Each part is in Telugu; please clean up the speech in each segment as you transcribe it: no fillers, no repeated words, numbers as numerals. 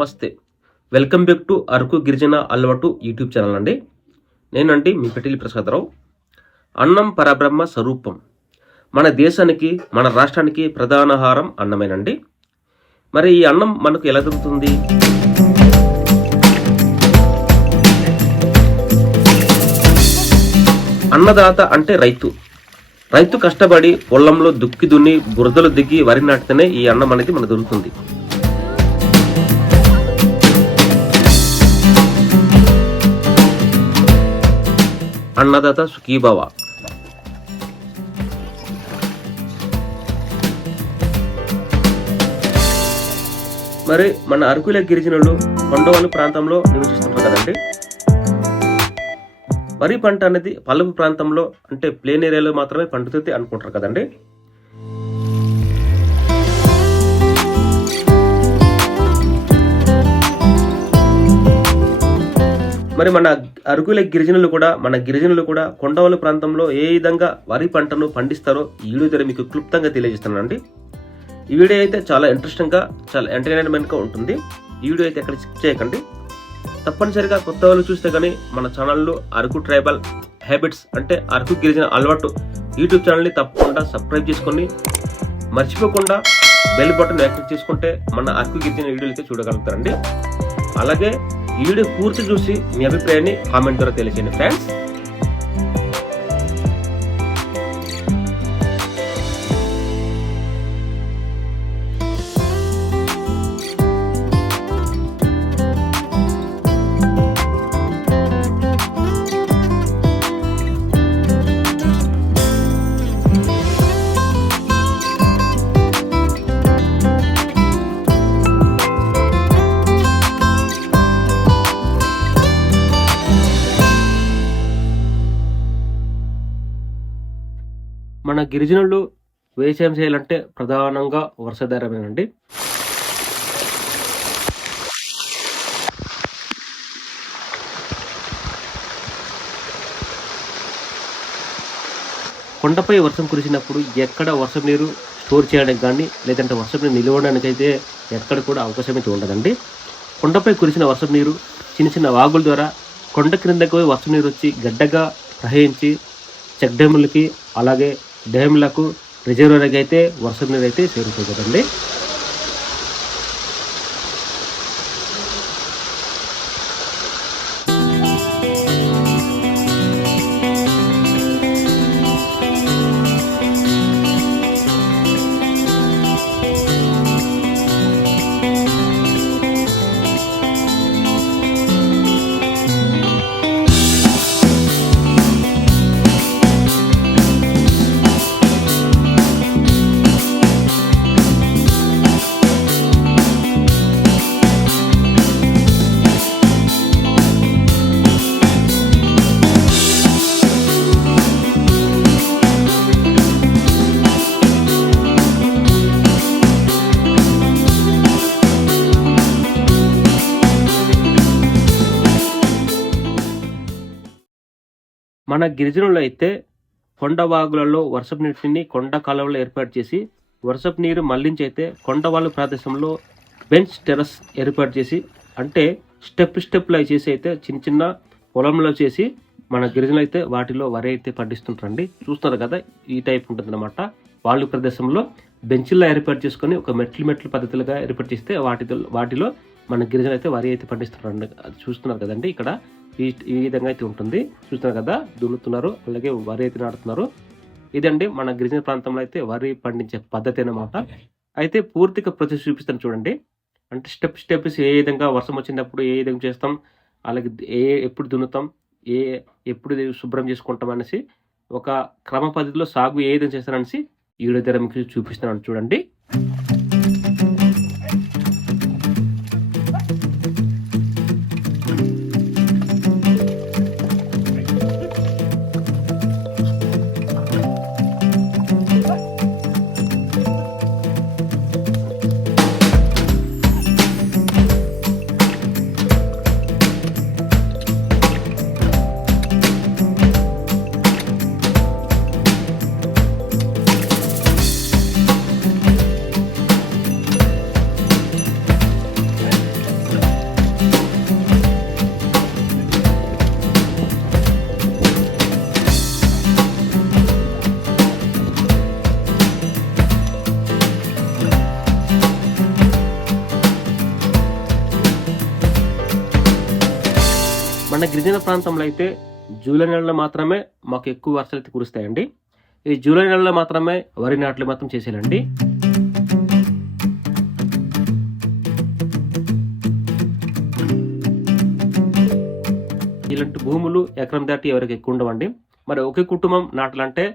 నమస్తే. వెల్కమ్ బ్యాక్ టు అరకు గిరిజన అలవాటు యూట్యూబ్ ఛానల్ అండి. నేనండి మీ పెటిలి ప్రసాదరావు. అన్నం పరబ్రహ్మ స్వరూపం. మన దేశానికి, మన రాష్ట్రానికి ప్రధాన ఆహారం అన్నమేనండి. మరి ఈ అన్నం మనకు ఎలా దొరుకుతుంది? అన్నదాత అంటే రైతు. రైతు కష్టపడి పొలంలో దుక్కి దున్ని బురదలు దిగి వరి నాటితేనే ఈ అన్నం అనేది మనకు దొరుకుతుంది. అన్నదాత సుఖీభవ. మరి మన అరకుల గిరిజనులు కొండవాళ్ళు ప్రాంతంలో నివసిస్తుంటారు కదండి. వరి పంట అనేది పల్లపు ప్రాంతంలో అంటే ప్లేన్ ఏరియాలో మాత్రమే పండుతుంది అనుకుంటారు కదండి. మరి మన అరకుల గిరిజనులు కూడా కొండవాళ్ళ ప్రాంతంలో ఏ విధంగా వరి పంటను పండిస్తారో ఈ వీడియో ద్వారా మీకు క్లుప్తంగా తెలియజేస్తానండి. ఈ వీడియో అయితే చాలా ఇంట్రెస్టింగ్గా, చాలా ఎంటర్టైన్మెంట్గా ఉంటుంది. ఈ వీడియో అయితే ఎక్కడ స్కిప్ చేయకండి. తప్పనిసరిగా కొత్త వాళ్ళు చూస్తే కానీ మన ఛానల్లో అరకు ట్రైబల్ హ్యాబిట్స్ అంటే అరకు గిరిజన అలవాటు యూట్యూబ్ ఛానల్ని తప్పకుండా సబ్స్క్రైబ్ చేసుకొని మర్చిపోకుండా బెల్ బటన్ యాక్టివేట్ చేసుకుంటే మన అరకు గిరిజన వీడియోలు అయితే చూడగలుగుతారండి. అలాగే ఈ వీడియో పూర్తి చూసి మీ అభిప్రాయాన్ని కామెంట్ ద్వారా తెలియజేయండి ఫ్రెండ్స్. మన గిరిజనులు వ్యవసాయం చేయాలంటే ప్రధానంగా వర్షాధారమేనండి. కొండపై వర్షం కురిసినప్పుడు ఎక్కడ వర్షం నీరు స్టోర్ చేయడానికి కానీ లేదంటే వర్షం నీరు నిలవడానికి అయితే ఎక్కడ కూడా అవకాశం అయితే ఉండదండి. కొండపై కురిసిన వర్షం నీరు చిన్న చిన్న వాగుల ద్వారా కొండ క్రిందకు పోయి వర్షం నీరు వచ్చి గడ్డగా ప్రవహించి చెక్ డ్యాములకి అలాగే డ్యాములకు రిజర్వాయర్కి అయితే వర్షం నీరు అయితే చేరుతుంది కదండి. మన గిరిజనులు అయితే కొండ వాగులలో వర్షపు నీటిని కొండ కాలువలో ఏర్పాటు చేసి వర్షపు నీరు మళ్లించి అయితే కొండవాళ్ళు ప్రదేశంలో బెంచ్ టెర్రస్ ఏర్పాటు చేసి అంటే స్టెప్లు చేసి అయితే చిన్న చిన్న పొలంలో చేసి మన గిరిజనులు అయితే వాటిలో వరి అయితే పండిస్తుంటారండి. చూస్తున్నారు కదా, ఈ టైప్ ఉంటుంది అనమాట. వాళ్ళు ప్రదేశంలో బెంచ్లో ఏర్పాటు చేసుకొని ఒక మెట్లు పద్ధతులుగా ఏర్పాటు చేస్తే వాటిలో మన గిరిజనులు అయితే వరి అయితే పండిస్తుంటారండి. చూస్తున్నారు కదండి, ఇక్కడ ఈ విధంగా అయితే ఉంటుంది. చూస్తున్నారు కదా, దున్నుతున్నారు, అలాగే వరి అయితే నాటుతున్నారు. ఇదండి మన గిరిజన ప్రాంతంలో అయితే వరి పండించే పద్ధతి అన్నమాట. అయితే పూర్తిగా ప్రాసెస్ చూపిస్తాను చూడండి. అంటే స్టెప్స్ ఏ విధంగా వర్షం వచ్చినప్పుడు ఏ విధంగా చేస్తాం, అలాగే ఎప్పుడు దున్నుతాం, ఎప్పుడు శుభ్రం చేసుకుంటాం అనేసి ఒక క్రమ పద్ధతిలో సాగు ఏ విధంగా చేస్తారనేసి ఈ వీడియో ద్వారా మీకు చూపిస్తున్నాను చూడండి. మన గిరిజన ప్రాంతంలో అయితే జూలై నెలలో మాత్రమే మాకు ఎక్కువ వర్షాలు అయితే కురుస్తాయండి. ఈ జూలై నెలలో మాత్రమే వరి నాట్లు మాత్రం చేసేయాలండి. ఇలాంటి భూములు ఎకరం దాటి ఎవరికి ఎక్కువ ఉండవండి. మరి ఒకే కుటుంబం నాటాలంటే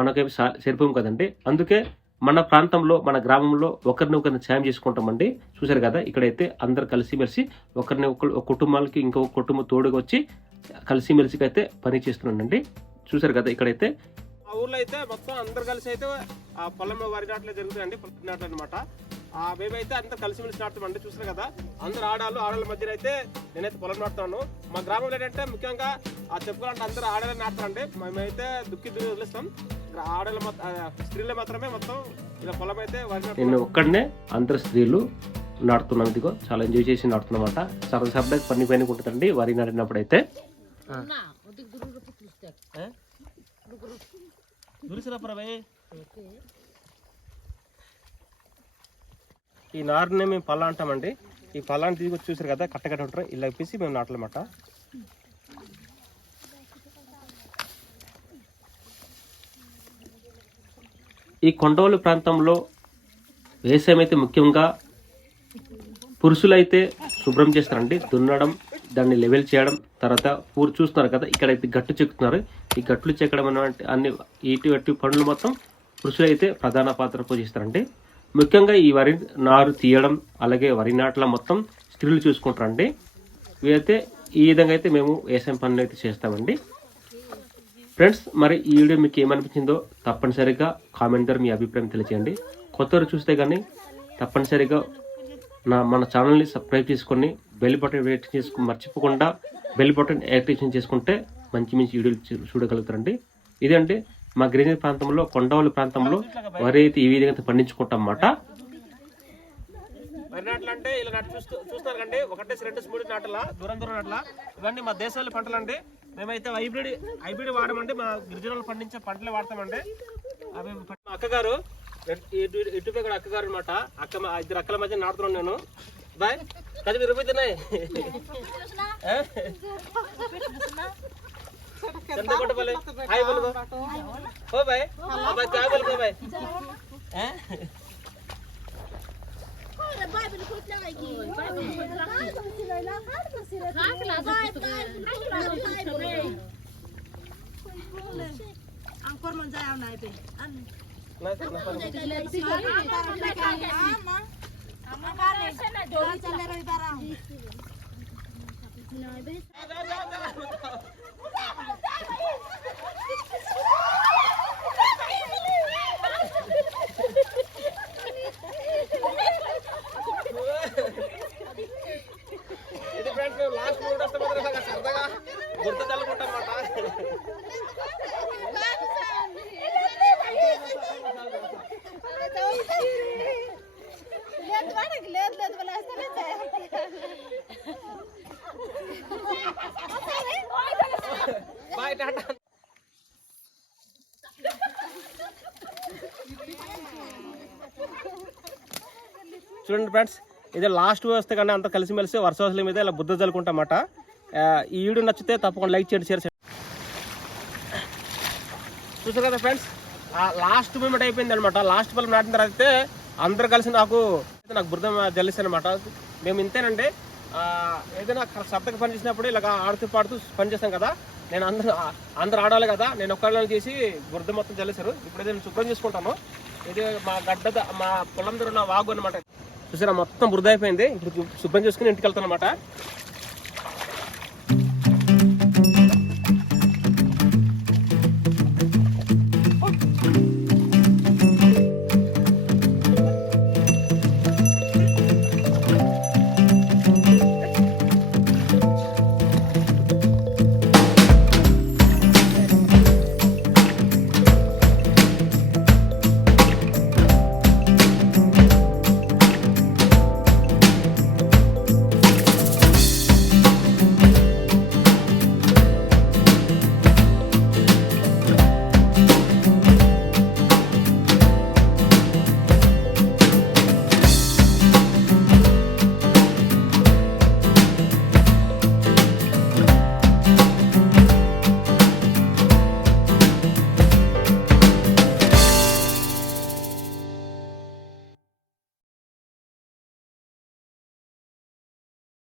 మనకేమి సరిపోం కదండి. అందుకే మన ప్రాంతంలో మన గ్రామంలో ఒకరిని సాయం చేసుకుంటామండి. చూసారు కదా, ఇక్కడైతే అందరు కలిసిమెలిసి ఒక కుటుంబాలకి ఇంకొక కుటుంబం తోడుగా వచ్చి కలిసిమెలిసి అయితే పని చేస్తున్నానండి. చూసారు కదా, ఇక్కడైతే ఆ ఊర్లో అయితే మొత్తం అందరు కలిసి అయితే ఆ పొలంలో వరి నాట్లే జరుగుతాయండి. పొలం నాట్లు అనమాట. మేమైతే అందరు కలిసిమెలిసి నాటుతామండి. చూసారు కదా, అందరు ఆడాళ్ళ మధ్యన అయితే నేనైతే పొలం నాటుతాను. మా గ్రామంలో ఏంటంటే ముఖ్యంగా చెప్పుకోవాలంటే అందరూ ఆడాలి నాటుతారండి. మేమైతే దుక్కి వదిలేస్తాం. స్త్రీలు మాత్రమే మొత్తం ఇలా పొలం అయితే నేను ఒక్కడనే అందరు స్త్రీలు నాటుతున్నాను. ఇదిగో చాలా ఎంజాయ్ చేసి నాటుతున్నమాట. సరదా పని ఉంటుందండి వరి నాటినప్పుడు అయితే. ఈ నారుని మేము పళ్ళ అంటామండి. ఈ పళ్ళాన్ని తీసుకొచ్చి చూసారు కదా, కట్టకట్ట ఉంటారు. ఇలా ఇప్పేసి మేము నాటలమాట. ఈ కొండవల్లి ప్రాంతంలో వ్యవసాయం అయితే ముఖ్యంగా పురుషులైతే శుభ్రం చేస్తారండి. దున్నడం, దాన్ని లెవెల్ చేయడం, తర్వాత చూస్తున్నారు కదా ఇక్కడైతే గట్టు చెక్కుతున్నారు. ఈ గట్లు చెక్కడం అన్ని ఇటువంటి పనులు మొత్తం పురుషులైతే ప్రధాన పాత్ర పోషిస్తారండి. ముఖ్యంగా ఈ వరి నారు తీయడం, అలాగే వరి నాట్ల మొత్తం స్త్రీలు చూసుకుంటారండి. ఇవైతే ఈ విధంగా అయితే మేము వ్యవసాయం పనులు అయితే చేస్తామండి. ఫ్రెండ్స్, మరి ఈ వీడియో మీకు ఏమనిపించిందో తప్పనిసరిగా కామెంట్ ద్వారా మీ అభిప్రాయం తెలియచేయండి. కొత్తవారు చూస్తే కానీ తప్పనిసరిగా మన ఛానల్ని సబ్స్క్రైబ్ చేసుకొని బెల్ బటన్ యాక్టివేట్ చేసుకుని మర్చిపోకుండా బెల్ బటన్ యాక్టివేషన్ చేసుకుంటే మంచి వీడియోలు చూడగలుగుతారండి. ఇదండి మా గిరిజన ప్రాంతంలో, కొండవల్లి ప్రాంతంలో వరి అయితే ఈ విధంగా పండించుకుంటాం అన్నమాట. వరి నాట్లు అంటే ఇలా నాటు చూస్తారు కండి, 1 2 3 నాటల దూరం నాటల. ఇవన్నీ మా దేశాల పంటలు అండి. మేమైతే హైబ్రిడ్ వాడమండి. మా గిరిజనులు పండించే పంటలే వాడతామండి. అవి మా అక్కగారు ఇటుపై కూడా అక్కగారు అనమాట. ఇద్దరు అక్కల మధ్య నాటుతున్నాను నేను. బాయ్ కది రూపాయి हाय बोल हो भाई अब क्या बोल गो भाई हैं भाई बिल्कुल लगाएगी खाक लगा अंकुर मन जाए ना पे ఇది ఫ్రెండ్స్ లాస్ట్ మూడ్ వస్తే మాత్రం సరదాగా గుర్తు తల్లుకుంటామన్నమాట. బాయ్ టాటా. చూడండి ఫ్రెండ్స్, ఇది లాస్ట్ వస్తే కానీ అంతా కలిసిమెలిసి వర్షాల మీద ఇలా బుద్ధ జల్లుకుంటామన్నమాట. ఈ వీడియో నచ్చితే తప్పకుండా లైక్ చేయండి, షేర్ చేయండి. చూసారు కదా ఫ్రెండ్స్, లాస్ట్ మూమెంట్ అయిపోయింది అనమాట. లాస్ట్ పొలం నాటిన తర్వాత అయితే అందరు కలిసి నాకు బురద జల్లిస్తాను అనమాట. మేము ఇంతేనండి, ఏదైనా సత్తగా పని చేసినప్పుడు ఇలాగ ఆడుతూ పాడుతూ పని చేస్తాం కదా. నేను అందరు ఆడాలి కదా, నేను ఒక్కళ్ళని చేసి బురద మొత్తం జల్లేశారు. ఇప్పుడు నేను శుభ్రం చేసుకుంటాను. ఇది మా పొలం దగ్గర ఉన్న వాగు అనమాట. చూసారా, మొత్తం బురద అయిపోయింది. ఇప్పుడు శుభ్రం చేసుకుని ఇంటికి వెళ్తాను అనమాట.